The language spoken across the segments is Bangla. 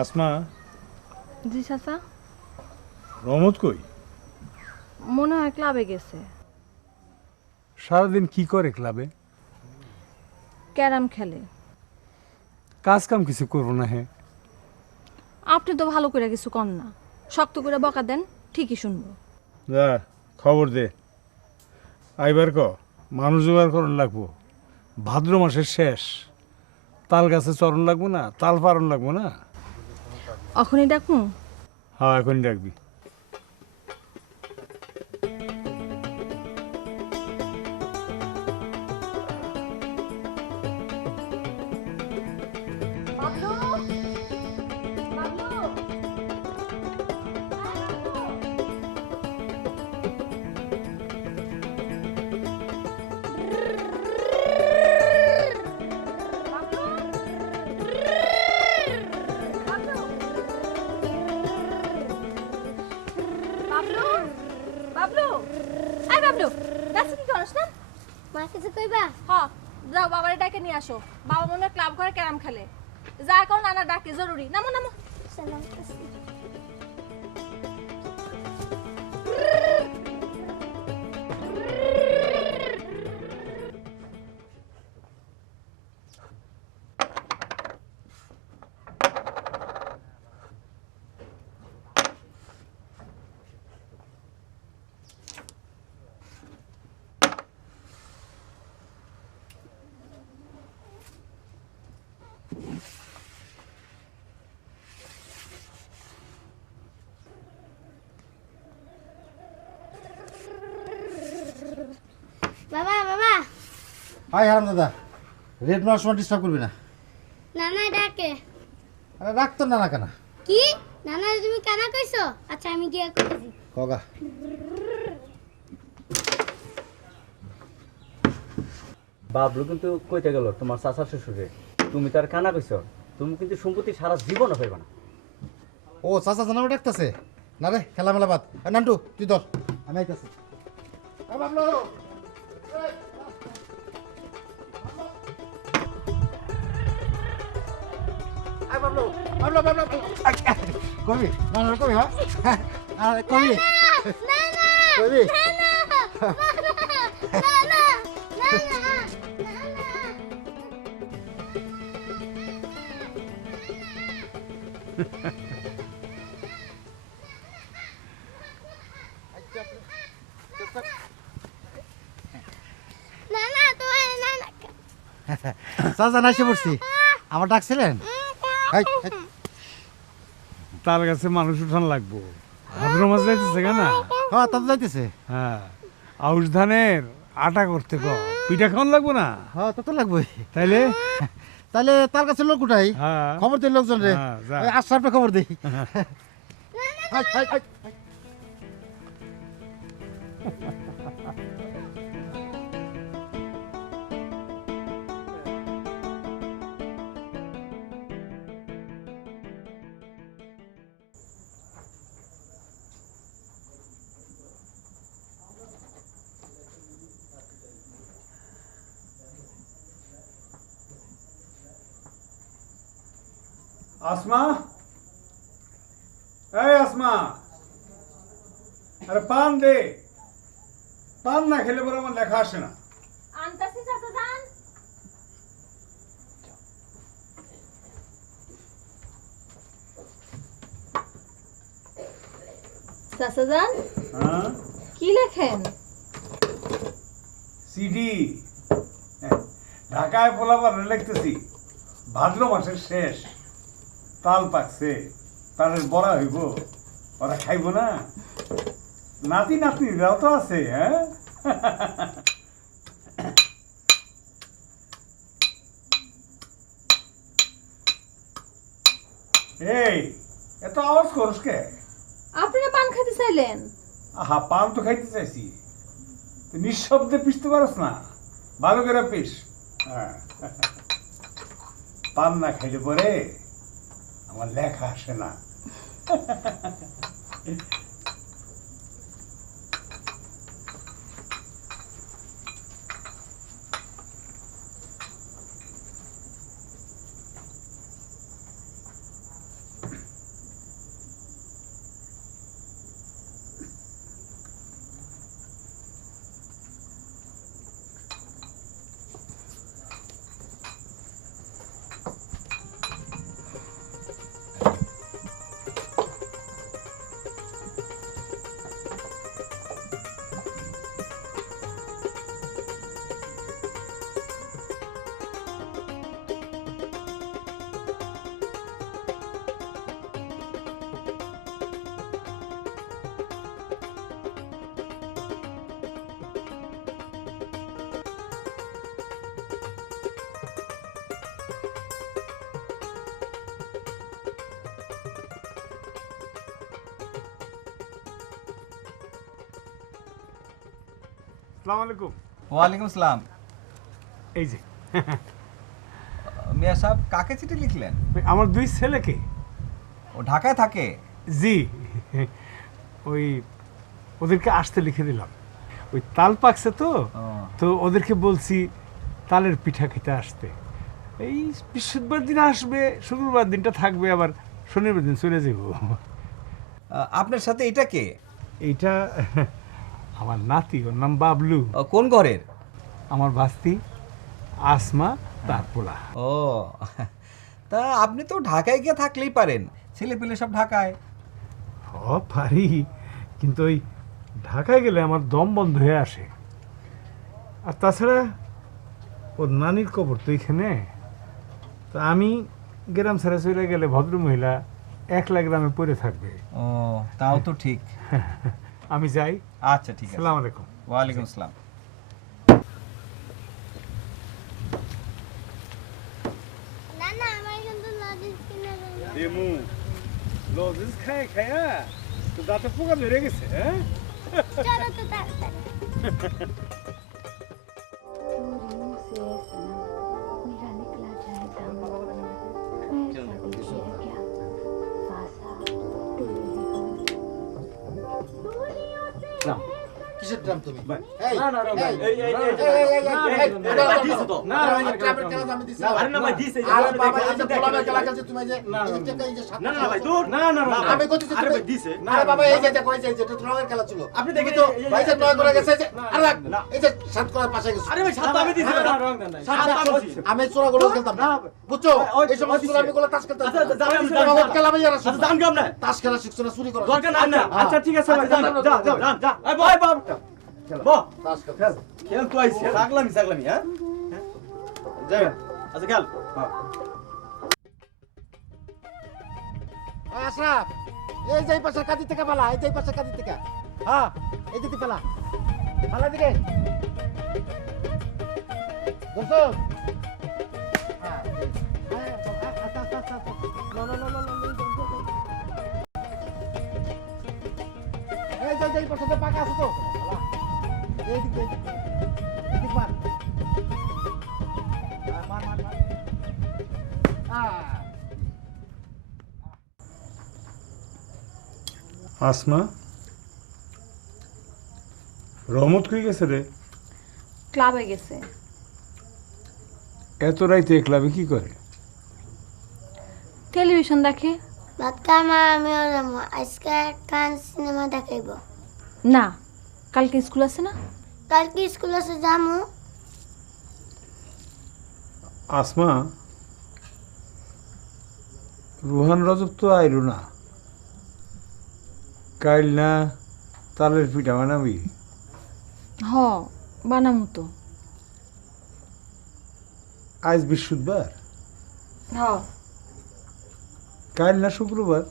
আসমা, জি চাচা, রহমত কই? মনে হয় ক্লাবে গেছে। সারাদিন কি করে ক্লাবে? ক্যারাম খেলে। কাজ কাম কিছু করবো না হে? আপনি তো ভালো করে কিছু কর না, শক্ত করে বকা দেন, ঠিকই শুনবো। যা খবর দে, আইবার ক মানুষ জোগাড় করন লাগবো। ভাদ্র মাসের শেষ, তাল গাছে চরণ লাগবো না, তাল পারণ লাগবো না। অখনই ডাকমু? হ্যাঁ এখনই ডাকবি। বাবলু, বাবলু, আয় বাবলু, গাছে কি করছ না? মা কিছু কইবা? হ্যাঁ, যাও বাবারে ডাকে নিয়ে আসো। বাবা মনে হয় ক্লাব ঘরে ক্যারাম খেলে। যা এখন নানা ডাকে জরুরি। নামো নামো। সালাম আসি। বাবা বাবা হাই হারাম দাদা, রেড মারার সময় ডিস্টার্ব করবি না। নানা ডাকে। আরে রাখতো না না কেন? কি নানা তুমি কানা কইছো? আচ্ছা আমি গিয়া কইছি। কগা বাবলু কিন্তু কইতে গেল তোমার চাচার শ্বশুরে, তুমি তার কানা কইছো, তুমি কিন্তু সম্পত্তি সারা জীবনও পাইবা না। ও চাচা জানাও ডাকতেছে না রে, খেলা মেলা বাদ। নান্টু তুই ধর, আমি আইতাছি। বাবলু বাবলু বাবলু বাবলু কবি না না কবি হ্যাঁ আরে কবি কবি নানা তোমার নানা চাচা নাইসে পড়ছি, আমার ডাকছিলেন? এই, এই, তাল গাছে মানুষ উঠান লাগবো। ভাদ্র মাস যাইতেছে কেন? হ্যাঁ তা তো যাইতেছে। হ্যাঁ, আউশ ধানের আটা করতে ক পিঠা খাওয়ান লাগবো না? হ্যাঁ তা তো লাগবে। তাইলে তাহলে তার কাছে লোক উঠাই, হ্যাঁ খবর দিই লোকজন রে। হ্যাঁ, যা। আশরাফে খবর দিই। High, high, high. আসমা, এই আসমা, আরে পান দে। পান না খেলে পরে আমার লেখা আসে না। আনতাছি চাচা যান। চাচা যান, হ্যাঁ কি লেখেন? সিডি ঢাকায় পোলাপান লিখতেছি। ভাদ্র মাসের শেষ, তাল পাকছে, তাদের বড়া হইব, ওরা খাইব না। নাতি নাতনিরাও তো আছে। হ্যাঁ এই এত আওয়াজ করস কে? আপনারা পান খেতে চাইলেন? আহা, পান তো খাইতে চাইছি, তুই নিঃশব্দে পিষতে পারস না? ভালো করে পিস। হ্যাঁ, পান না খাইলে পরে আমার লেখা আসে না। সালাম আলাইকুম। ওয়ালাইকুম আসসালাম। এই যে মিয়া সাহেব কাকে চিঠি লিখলেন? আমার 2 ছেলেকে। ও ঢাকায় থাকে? জি, ওই ওদেরকে আসতে লিখে দিলাম। ওই তাল পাকছে তো, তো ওদেরকে বলছি তালের পিঠা খেতে আসতে। এই বৃহস্পতিবার দিন আসবে, শুক্রবার দিনটা থাকবে, আবার শনিবার দিন চলে যাব। আপনার সাথে এটা কে? এইটা আমার নাতি, ওর নাম বাবলু। কোন ঘরের? আমার ভাস্তি আসমা তার পোলা। ও তা আপনি তো ঢাকায় গিয়ে থাকলেই পারেন, ছেলে পেলে সব ঢাকায়। পারি, কিন্তু ওই ঢাকায় গেলে আমার দম বন্ধ হয়ে আসে। আর তাছাড়া ওর নানির কবর তো এখানে, তো আমি গ্রাম ছেড়ে চলে গেলে ভদ্রমহিলা একলা গ্রামে পড়ে থাকবে। ও তাও তো ঠিক। আমি যাই। আচ্ছা ঠিক আছে। আসসালামু আলাইকুম। ওয়ালাইকুম আসসালাম। নানা আমার কিন্তু লজেন্স কিনে দেন। দেমু লজেন্স খায় খায়া তো দাঁতে পোকা ধরে গেছে। হ্যাঁ, চলো তো তাড়াতাড়ি। কিসের ড্রাম তুমি? ভাই, না না ভাই এই এই দিছে তো না ড্রামের কেন আমি দিছি? আরে না ভাই দিছে আরে বাবা এই যে পোলামের খেলা খেলছে তুমি এই যে এই যে না না ভাই দূর না না না আমি কইতেছি আরে তুমি ভাই দিছে আরে বাবা এই যে দেখো এই যে এটা ড্রামের খেলা ছিল আপনি তুমি দেখেন তো এই- ভাই যে নয় করে গেছে এই যে আরে না। এই যে সাত করার পাশে গেছে আরে ভাই সাত আমি দিছি না রং দেন নাই সাত আমি দিছি আমি চোরা গুলো খেলতাম না বুঝছো এই সময় চোরা আমি গুলো তাস খেলতাম আচ্ছা আচ্ছা যাও আমি বাবা খেলা ভাই আর আচ্ছা জান কাম না তাস খেলা শিখছো না চুরি করো দরকার নাই না আচ্ছা ঠিক আছে ভাই, যা যা যা এই ভাই বাপ বাহ তাস খেল খেল তো আইছে লাগলামি হ্যাঁ যাই আচ্ছা খেল হ্যাঁ ওই আশরাফ এই যে পাশের কাদি থেকে পালা এই যে পাশের কাদি থেকে হ্যাঁ এই দিকে পালা পালা দিকে দর্শক হ্যাঁ আচ্ছা আচ্ছা আচ্ছা লো লো লো লো এই যে এই পাশে পাকা আছে তো পালা এই দিকে এদিকে মার মার মার মার আসমা, রহমত কই গেছে রে? ক্লাবে গেছে। এত রাইতে ক্লাবে কি করে? টেলিভিশন দেখে। ভাত খাই মা আমিও যাবো। আজকে কান সিনেমা দেখাইব। না, কালকে স্কুল আছে না। কালকে স্কুল আছে যামু। আসমা, রুহান রজব তো আইলো না, কাইল না তালের পিঠা বানাবি? হ, বানামু তো। আজ বৃহস্পতিবার, হ, কাইল না শুক্রবার,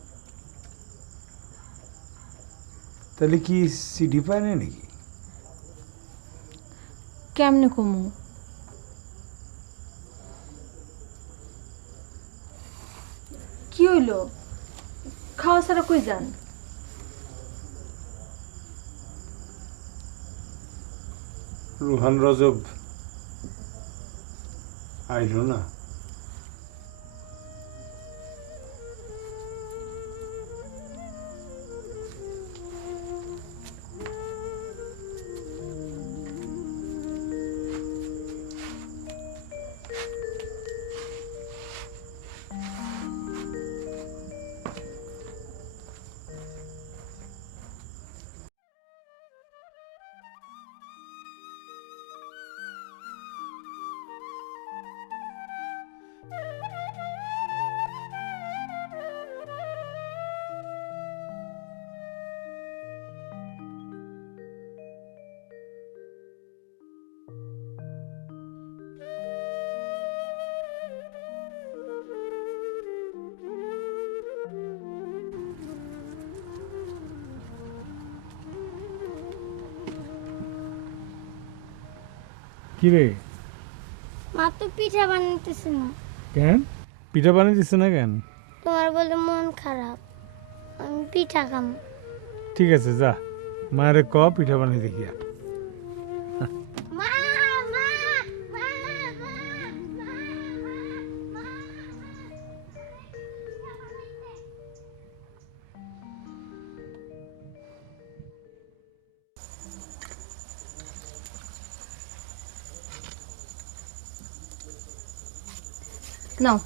তাহলে কি সিডি পায় না নাকি? কেমনে কমু? কি হইলো? খাওয়া ছাড়া কই যান? রুহান রজব আইলো না। কি রে, মা তো পিঠা বানাইতেছে না। কেন পিঠা বানিয়ে দিচ্ছে না কেন? তোমার বলে মন খারাপ, আমি পিঠা খাম। ঠিক আছে, যা মায়ের ক পিঠা বানিয়ে দেখিয়া। নাও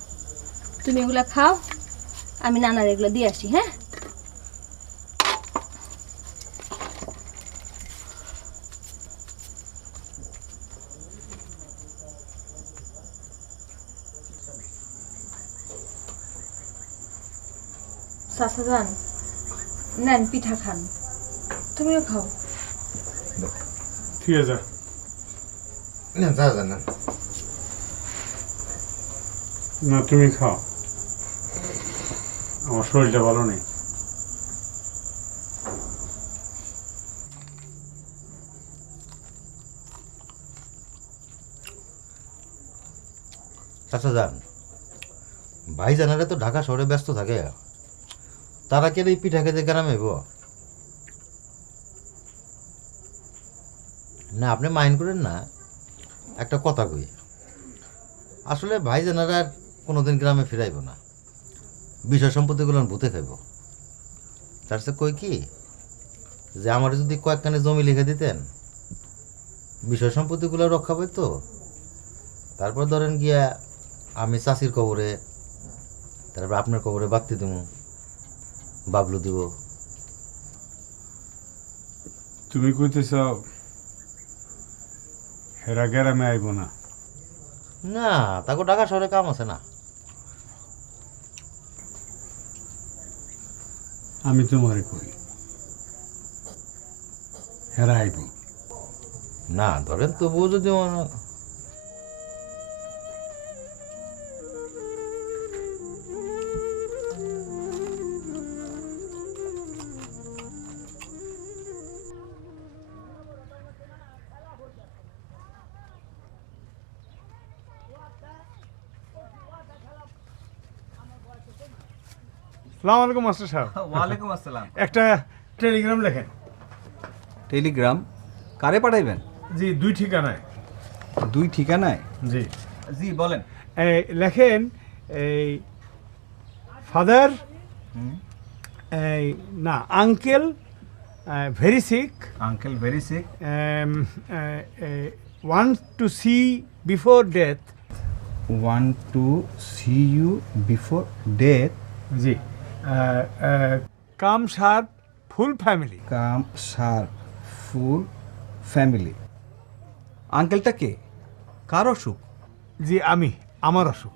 তুমি এগুলা খাও, আমি নানার এগুলো দিয়ে আসি। হ্যাঁ, চাচা যান, নেন পিঠা খান, তুমিও খাও। ঠিক আছে, না যা যা না না তুমি খাও, আমার শরীরটা ভালো নেই। চাচা যান, ভাই জানারে তো ঢাকা শহরে ব্যস্ত থাকে, তারা কে এই পিঠা খেতে গ্রামে হইব? না আপনি মাইন্ড করেন না, একটা কথা কই, আসলে ভাই জানারা আর কোনোদিন গ্রামে ফিরাইব না, বিষয় সম্পত্তিগুলো ভূতে খাইব। তার সে কই কি যে আমার যদি কয়েকখানে জমি লিখে দিতেন, বিষয় সম্পত্তিগুলো রক্ষা পাইতো। তারপর ধরেন গিয়া আমি চাষির কবরে, তারপর আপনার কবরে বাগতি দেব, বাবলু দিব। তুমি কইতেছ হেরা গ্রামে আইব না? না তাকে ঢাকা শহরে কাম আছে না। আমি তোমারে কই হেরা আইব। না ধরেন তবুও যদি সালাম আলাইকুম মাস্টার সাহেব, ওয়ালাইকুম আসসালাম। একটা টেলিগ্রাম লেখেন। টেলিগ্রাম কারে পাঠাইবেন? জি, 2 ঠিকানায়। 2 ঠিকানায়? জি জি বলেন। লেখেন এই ফাদার, এই না uncle very sick, uncle very sick, want to see before death. want to see you before death. জি, come sharp full family. Come sharp full family. আঙ্কেলটা কে? কার অসুখ? জি আমার অসুখ।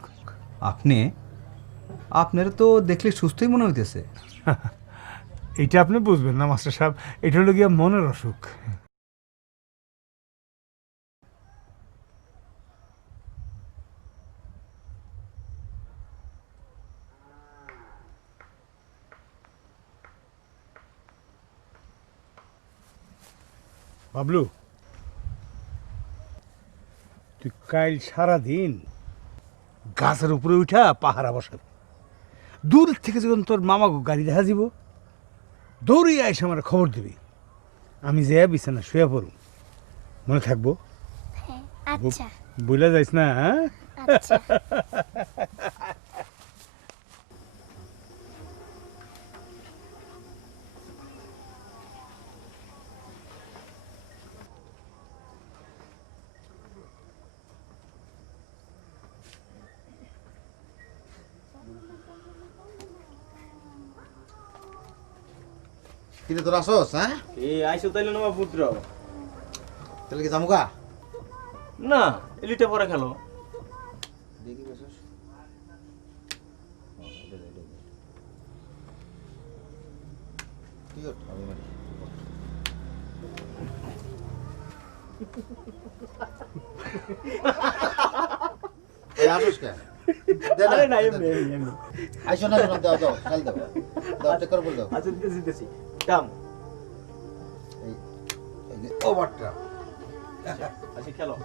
আপনার তো দেখলে সুস্থই মনে হইতেছে। এইটা আপনি বুঝবেন না মাস্টার সাহেব, এটা হলো গিয়া মনের অসুখ। বাবলু, তুই কাল সারাদিন গাছের উপরে উঠা পাহারা বসাবি। দূর থেকে যখন তোর মামাকে গাড়ি দেখা যাব, দৌড়িয়ে আইসে আমার খবর দিবি। আমি যে বিছানা শুয়ে পড়ব, মনে থাকবো? হ্যাঁ আচ্ছা বুঝলা যাইস না? হ্যাঁ, আচ্ছা কিন্তু তোর আসস, হ্যাঁ এই আইসো তাইলে না পুত্র? তাহলে কি জামুকা না, এলিটা পরে খেলো। দেখি বসস। ঠিক আছে, আমি মারি। এই আসস কে? দে না, আরে না, দে, এমনি দে। এমনি। আইসো না, শোনো, দাও দাও, খালি দাও দাও, চেক করে বল দাও। আচ্ছা দিতেছি কাম। এই এই যে ওভারটা আচ্ছা খেলো।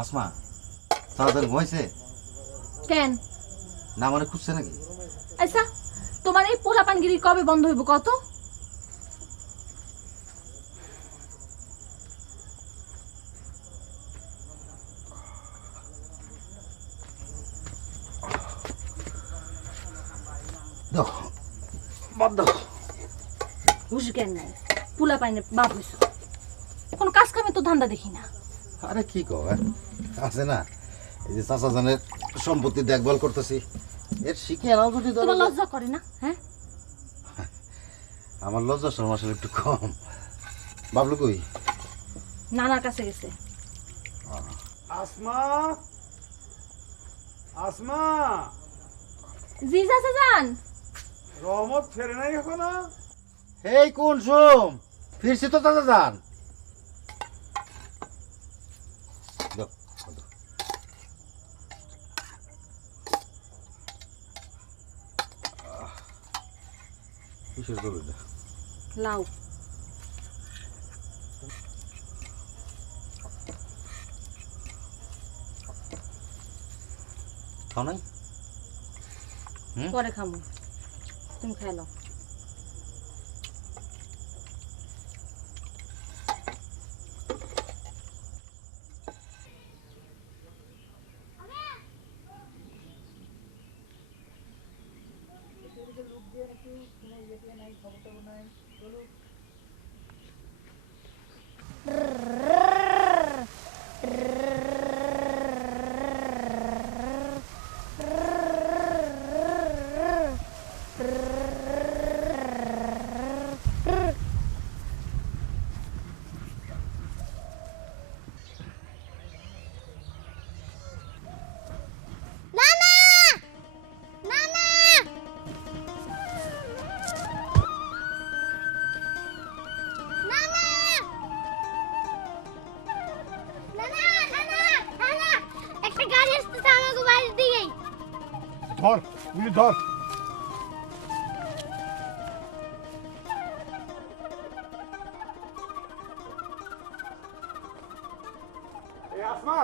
আসমা তাড়াতাড়ি ঘুমাইছে কেন? না মানে খুঁজছে নাকি? আচ্ছা, তোমার এই পোলাপানগিরি কবে বন্ধ হইব কত? দাও বাদ দাও। হুশ জ্ঞান নাই পুলা পাইনে বাপ হইছ কোনো কাজ কামে তো ধান্দা দেখি না। আরে কি কও আছে না এই যে চাচা জানের সম্পত্তি দেখভাল করতেছি এর শিখে নাও যদি ধরো তোমার যে- লজ্জা করে না? হ্যাঁ আমার লজ্জা শরম আসলে একটু কম। বাবলু কই? নানার কাছে গেছে। আসমা, আসমা, জি চাচা যান। রহমত ফেরে নাই এখনো? এই কোন সোম, ফিরছি তো চাচা জান। দাও, দাও। কিসের জল এটা? লাউ খাও নাই? পরে খামু, তুমি খাই নাও। একটা গাড়ি আসতেছে আমাকে বাড়ির দিকেই। ধর, বুঝলি ধর। এই আসমা,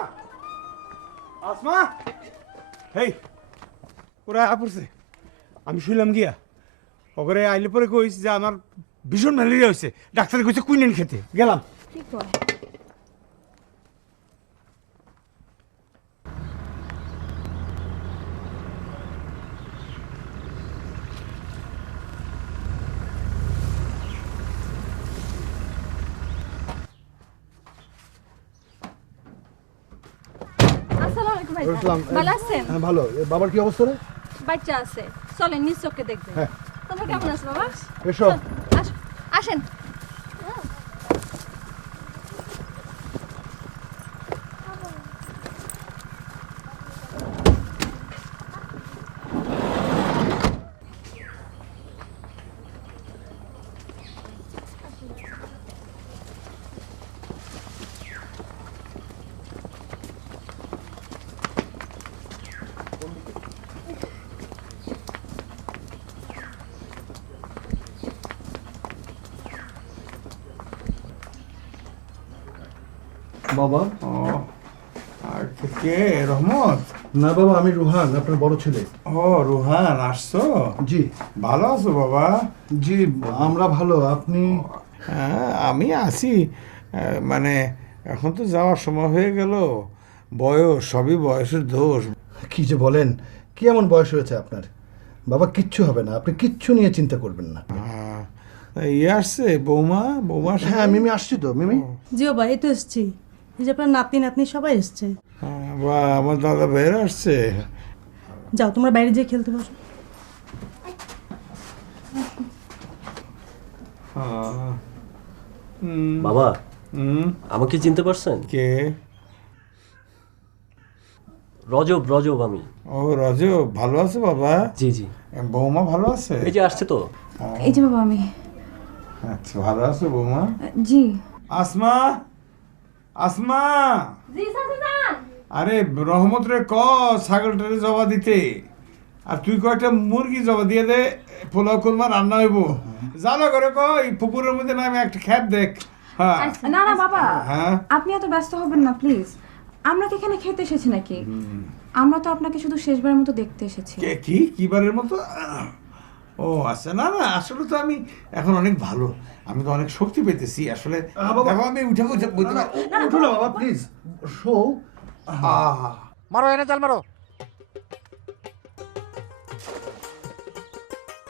আসমা, এই ওরা পড়ছে। আমি শুনলাম গিয়া ওখানে আইলে পরে কইস যে আমার ভীষণ ম্যালেরিয়া হয়েছে, ডাক্তার কইছে কুইনিন খেতে গেলাম। কি কয়? আসসালামু আলাইকুম ভাই। ভালো আছেন? হ্যাঁ ভালো। বাবার কি অবস্থা রে? বাচ্চা আছে, চলেন নিজ চোখে দেখবেন। হ্যাঁ। তোমরা কেমন আছো বাবা? এসো। আসেন। বাবা? ও আর কে রহমত? না বাবা, আমি রুহান, আপনার বড় ছেলে। ও রুহান, আসছো? জি ভালো আছো বাবা? জি, আমরা ভালো। আপনি? হ্যাঁ আমি আছি। মানে এখন তো যাওয়ার সময় হয়ে গেল, বয়স সবই বয়সের দোষ। কি যে বলেন, কি এমন বয়স হয়েছে আপনার? বাবা কিচ্ছু হবে না, আপনি কিচ্ছু নিয়ে চিন্তা করবেন না। ইয়ে আসছে বৌমা, বৌমা হ্যাঁ মিমি আসছি তো। মিমি জিও ভাই, এই তো এসছি। এই যে আপনার নাতি নাতনি সবাই এসছে। বা আমার দাদা বের আসছে। যাও তোমরা বাইরে যেয়ে খেলতে বসো। বাবা, হুম, আমাকে চিনতে পারছেন? কে? রজব, রজব আমি। ও রজব, ভালো আছে বাবা? জি জি, বৌমা ভালো আছে? এই যে আসছে তো। এই যে বাবা আমি। আচ্ছা ভালো আছে বৌমা? জি। আসমা, আসমা, জি চাচা যান। আরে রহমত রে ক ছাগলটারে জবা দিতে, আর তুই কয়েকটা মুরগি জবা দিয়ে দে, পোলাও কোরমা রান্না হইব। জানো করে ক এই পুকুরের মধ্যে নামে একটা খ্যাত দেখ। হ্যাঁ না না বাবা, হ্যাঁ আপনি এত ব্যস্ত হবেন না প্লিজ। আমরা কি এখানে খেতে এসেছি নাকি? আমরা তো আপনাকে শুধু শেষবারের মতো দেখতে এসেছি। কি কিবারের মতো? ও আচ্ছা, না না আসলে তো আমি এখন অনেক ভালো, আমি তো অনেক শক্তি পেতেছি আসলে। দেখো আমি উঠে উঠে বলতে পারি। উঠো না বাবা প্লিজ, শো। আহ, 「 মারো এনে জাল মারো। あ মারো এনে জাল মারো। あ মারো এনে জাল মারো। あ মারো এনে জাল মারো। মারো এনে জাল মারো। মারো এনে জাল মারো। あ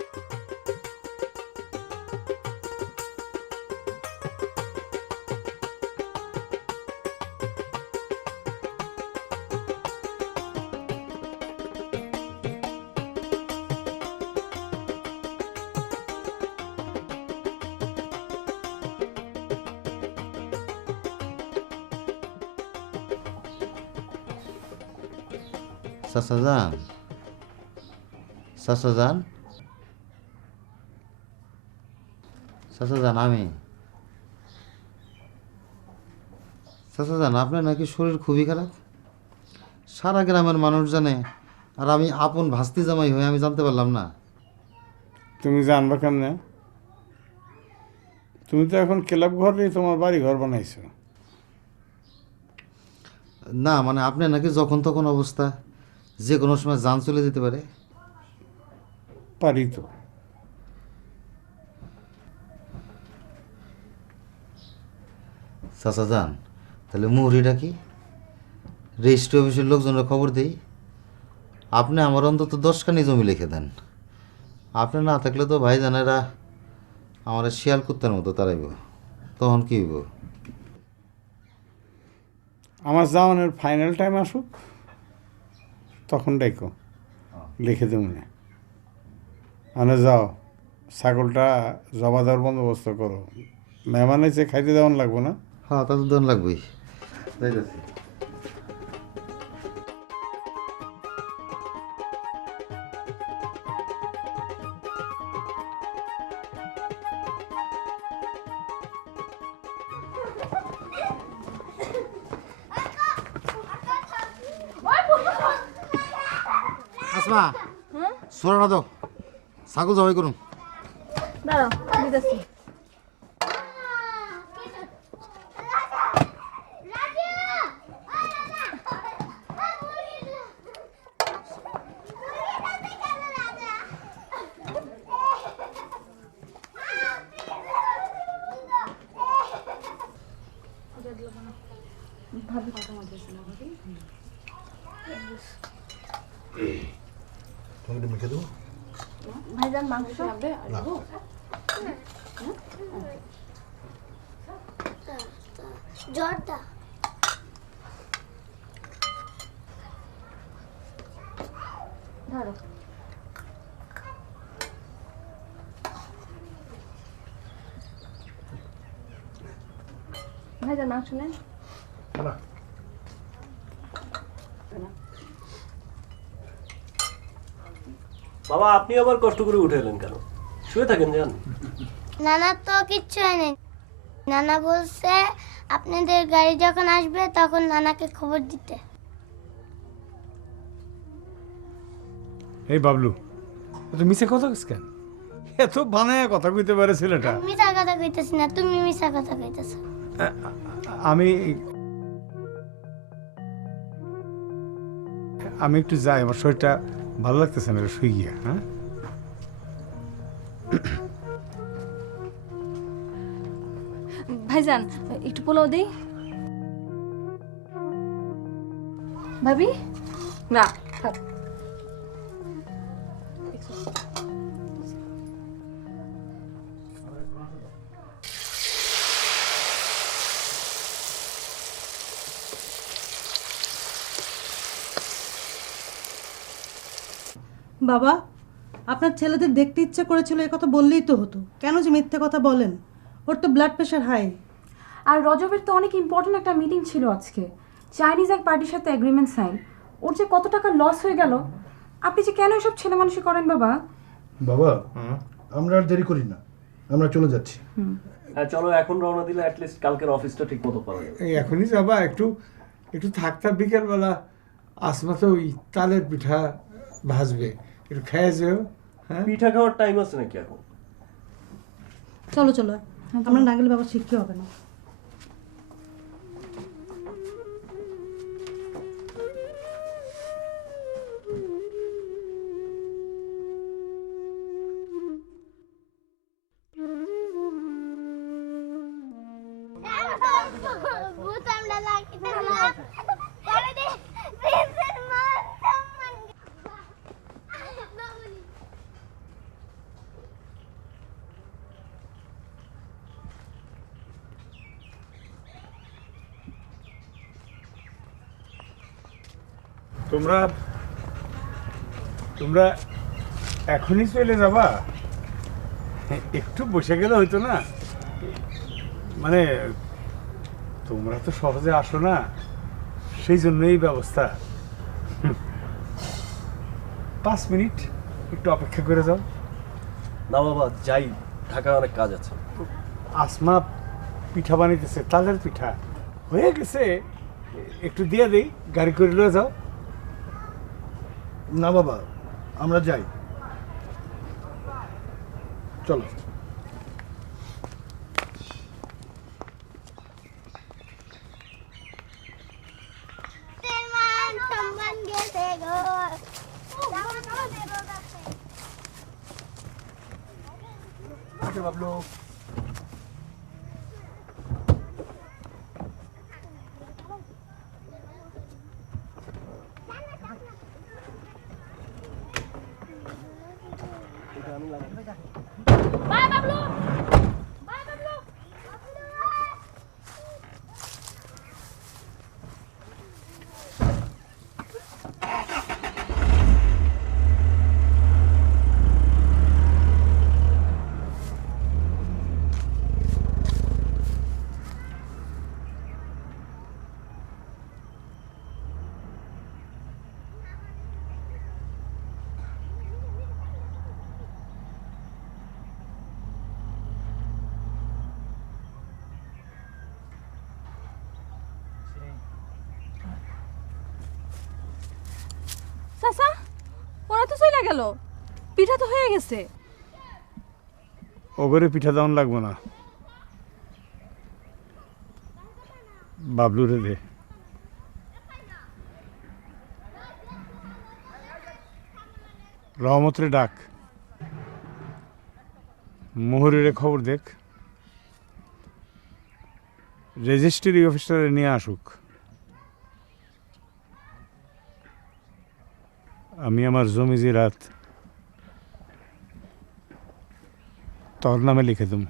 চাচা যান, চাচা যান, চাচা যান, আমি চাচা যান, আপনার নাকি শরীর খুবই খারাপ, সারা গ্রামের মানুষ জানে, আর আমি আপন ভাস্তি জামাই হয়ে আমি জানতে পারলাম না। তুমি জানবা কেমনে? তুমি তো এখন ক্লাব ঘরেই তোমার বাড়ি ঘর বানাইছো। না মানে আপনার নাকি যখন তখন অবস্থা, যে কোনো সময় জান চলে যেতে পারে। পারি তো। চাচা যান, তাহলে মুহুরিটা কি রেজিস্ট্রি অফিসের লোকজনের খবর দেই, আপনি আমার অন্তত 10খানি জমি লিখে দেন। আপনি না থাকলে তো ভাইজানেরা আমার শিয়াল কুত্তার মতো তাড়াইব, তখন কি হইব? আমার যাওয়ানোর ফাইনাল টাইম আসুক, তখন ডাইকো, লিখে দেব না। মানে যাও, ছাগলটা জবা দেওয়ার বন্দোবস্ত করো। মেহমান এসে খাইতে দেওয়ান লাগবো না? হ্যাঁ, তা তো দেন লাগবেই। যাইতেছি। আসমা, সোনা দাও, ছাগল জবাই করুন। দাঁড়াও, দিতেছি। তোমাকে মেখে দেবো। ভাইজান মাংস জর্দা ধরো। ভাইজান মাংস নেন। না, বাবা আপনি আবার কষ্ট করে উঠে এলেন কেন? শুয়ে থাকেন, যান। নানা তো কিচ্ছু হয়নি। নানা বলছে আপনাদের গাড়ি যখন আসবে তখন নানাকে খবর দিতে। এই বাবলু, এত মিছে কথা কইস কেন? এত বানায় কথা কইতে পারে ছেলেটা। আমি মিছা কথা কইতেছি না, তুমি মিছা কথা কইতেছো। আমি আমি একটু যাই, আমার শরীরটা ভালো লাগতেছে না, শুই গিয়া। হ্যাঁ, ভাইজান একটু পোলাও দেই। ভাবি না থাক। বাবা, আপনার ছেলেদের দেখতে ইচ্ছে করেছিল, এই কথা বললেই তো হতো। কেন যে মিথ্যে কথা বলেন? ওর তো ব্লাড প্রেশার হাই। আর রজবের তো অনেক ইম্পর্টেন্ট একটা মিটিং ছিল আজকে, চাইনিজ এক পার্টির সাথে এগ্রিমেন্ট সাইন। ওর যে কত টাকা লস হয়ে গেল, আপনি যে কেন এসব ছেলে মানুষই করেন বাবা? বাবা আমরা আর দেরি করি না, আমরা চলে যাচ্ছি। হ্যাঁ চলো, এখন রওনা দিলে অ্যাটলিস্ট কালকের অফিসটা ঠিক মতো পাওয়া যাবে। এই এখনই যাবা? একটু একটু থাকতা, বিকেলবেলা আসমা তো ওই তালের পিঠা ভাজবে, একটু খেয়ে যেও। হ্যাঁ, পিঠা খাওয়ার টাইম আছে নাকি এখন? চলো চলো, আমরা না গেলে বাবা শিখতে হবে না। তোমরা তোমরা এখনই চলে যাবা? একটু বসে গেলে হইতো না? মানে তোমরা তো সহজে আসো না, সেই জন্য এই ব্যবস্থা। 5 মিনিট একটু অপেক্ষা করে যাও। না বাবা, যাই, ঢাকায় অনেক কাজ আছে। আসমা পিঠা বানাইতেছে, তালের পিঠা হয়ে গেছে, একটু দিয়ে দিই, গাড়ি করে লয়ে যাও। না বাবা, আমরা যাই, চলো। Bablu, bye Bablu, bye Bablu. চাচা, ওরা তো চলে গেল, পিঠা তো হয়ে গেছে। ওগরে পিঠা দাউন লাগবো না, বাবলুরে দে। রহমতরে ডাক, মোহরের খবর দেখ, রেজিস্ট্রি অফিসারে নিয়ে আসুক। আমি আমার জমি জিরাত তোর নামে লিখে দেব।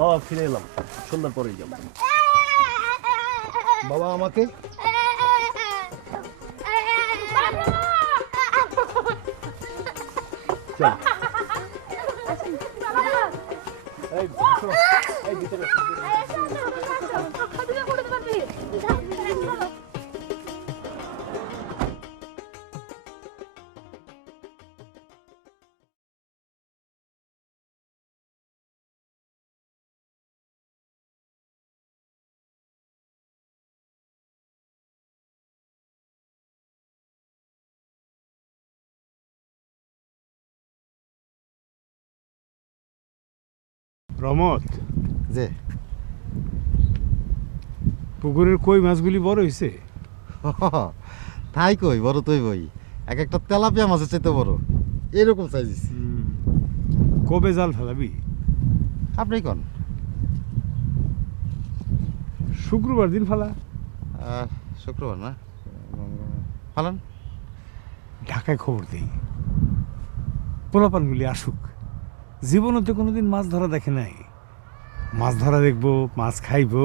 বাবা, ফিরে এলাম, সন্ধ্যার পরেই যাবো। বাবা আমাকে চল। রহমত, যে পুকুরের কই মাছগুলি বড় হয়েছে? তাই কই, বড় তুই বই, এক একটা তেলাপিয়া মাছের চাইতে বড়, এরকম সাইজ। কবে জাল ফেলাবি? আপনি কোন? শুক্রবার দিন ফেলা। শুক্রবার না, ফালান। ঢাকায় খবর দেই, পোলাপানগুলি আসুক। জীবনে তো কোনোদিন মাছ ধরা দেখে নাই, মাছ ধরা দেখবো, মাছ খাইবো।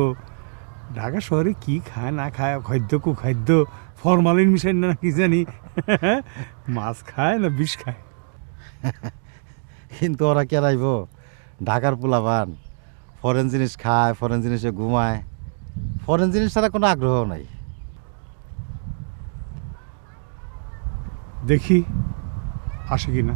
ঢাকা শহরে কি খায় না খায়, খাদ্য কুখাদ্য, ফরমালিন মিশাই না কি জানি, মাছ খায় না বিষ খায়। কিন্তু ওরা কেরাইব, ঢাকার পোলাপান ফরেন জিনিস খায়, ফরেন জিনিসে ঘুমায়, ফরেন জিনিস ছাড়া কোনো আগ্রহ নাই। দেখি আসে কি না।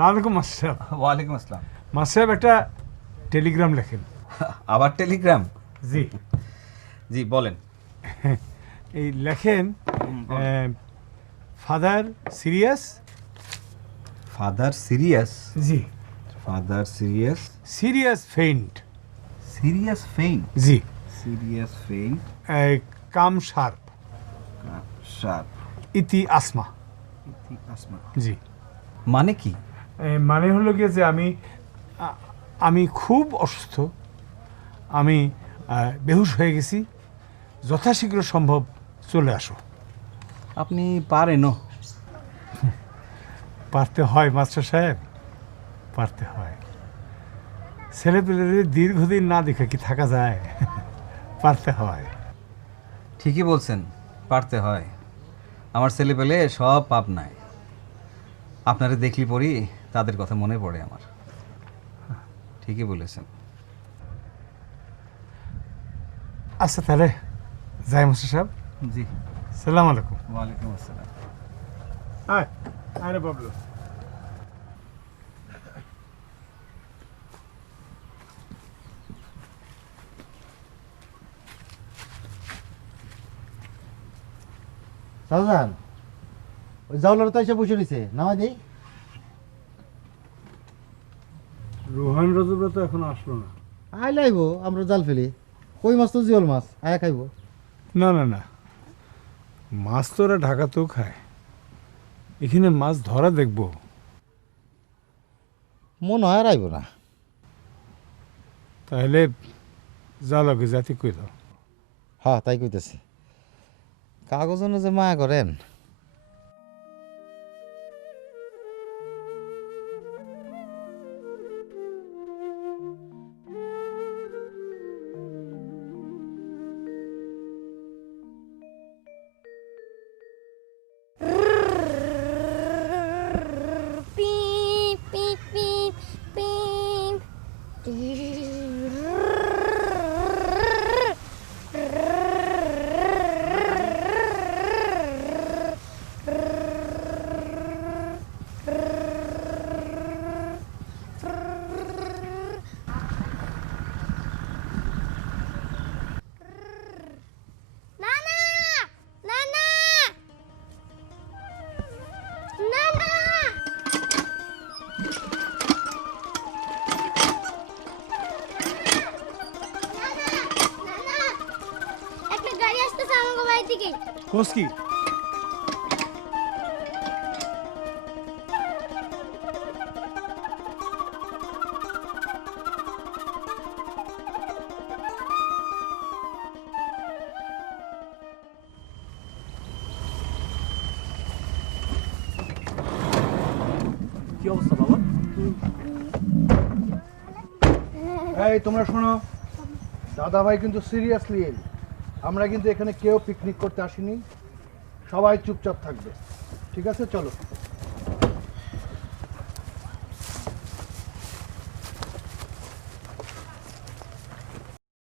ওয়ালাইকুম আসসালাম। ওয়ালাইকুম আসসালাম। মাসাহেব একটা টেলিগ্রাম লেখেন। আবার টেলিগ্রাম? জি জি বলেন। এই লেখেন ফাদার সিরিয়াস। Father serious? জি। Father serious? Serious faint. Serious faint? জি। Serious faint. Come sharp. Sharp. ইতি আসমা। ইতি আসমা। জি। মানে কি? মানে হলো গিয়ে যে আমি খুব অসুস্থ, আমি বেহুশ হয়ে গেছি, যথাশীঘ্র সম্ভব চলে আসো। আপনি পারেনও? পারতে হয় মাস্টার সাহেব, পারতে হয়। ছেলেপেলেদের দীর্ঘদিন না দেখে কি থাকা যায়? পারতে হয়। ঠিকই বলছেন, পারতে হয়। আমার ছেলেপেলে সব পাপ নাই। আপনারে দেখলি পরই তাদের কথা মনে পড়ে আমার। ঠিকই বলেছেন। আচ্ছা তাহলে যাই মাস্টার সাহেব। জি। সালাম আলাইকুম। ওয়ালাইকুম আসসালাম। আরে বাবলু। শাহজাহান, ওই জাউলার তো এসে বসে রয়েছে, নামা দেই। রোহান রজবরা তো এখন আসলো না। আই লাইব, আমরা জাল ফেলি। কই মাছ তো জিওল মাছ, আয়া খাইব। না না না, মাছ তো ওরা ঢাকাতেও খায়, এখানে মাছ ধরা দেখবো। মন হয় আর আইব না। তাহলে যা লাগে জাতি কই দাও। হ্যাঁ তাই কইতেছি। কাগজনে যে মায়া করেন। Beep, beep, beep, beep. Nana! Nana! Nana! একটা গাড়ি আসতেছে আমাদের বাড়ি থেকে। কোস কি? কি অবস্থা বাবা? এই তোমরা শোনো, দাদা ভাই কিন্তু সিরিয়াসলি এল। আমরা কিন্তু এখানে কেউ পিকনিক করতে আসিনি, সবাই চুপচাপ থাকবে, ঠিক আছে? চলো।